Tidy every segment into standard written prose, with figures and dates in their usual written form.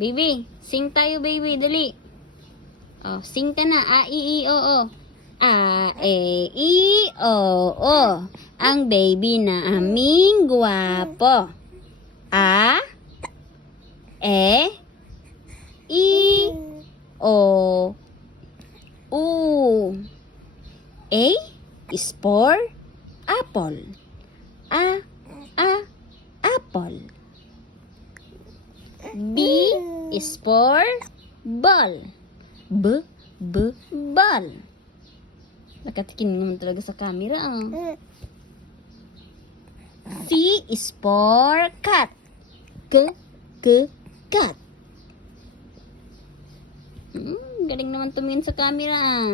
Baby, sing tayo baby, dali. Oh, sing ka na. A, I, O, O. A, E, I, O, O. Ang baby na aming guwapo. A, E, I, O, U. A is for apple. Apple. B is for ball. Ball. Nakatikin naman talaga sa camera. C is for cat. Cat. Galing naman tumingin sa camera.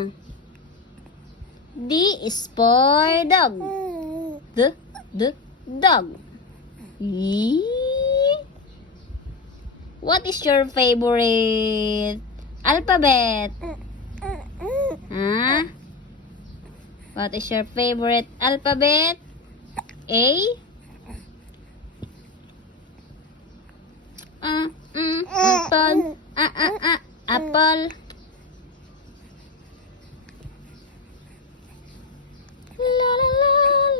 D is for dog. Dog. E. What is your favorite alphabet? Huh? What is your favorite alphabet? A? Apple. Apple. La la la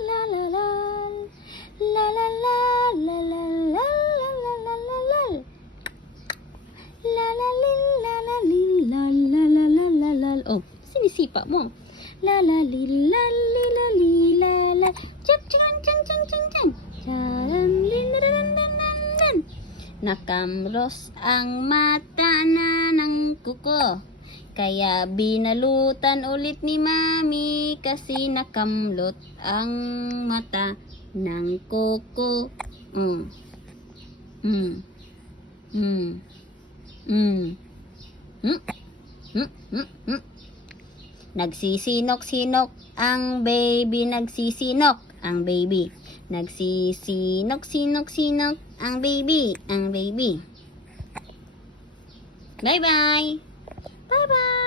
la la la. La la la la la la la la la la. La la li la la li la la la la la la. Oh, sinisipa mo. La la li la li la li la la. Chang chang chang chang chang chang. Charan li na na na na na. Nakamros ang mata na ng kuko. Kaya binalutan ulit ni Mami kasi nakamlot ang mata ng kuko. Nagsisinok-sinok ang baby, nagsisinok ang baby. Nagsisinok-sinok-sinok ang baby, Bye-bye. Bye-bye.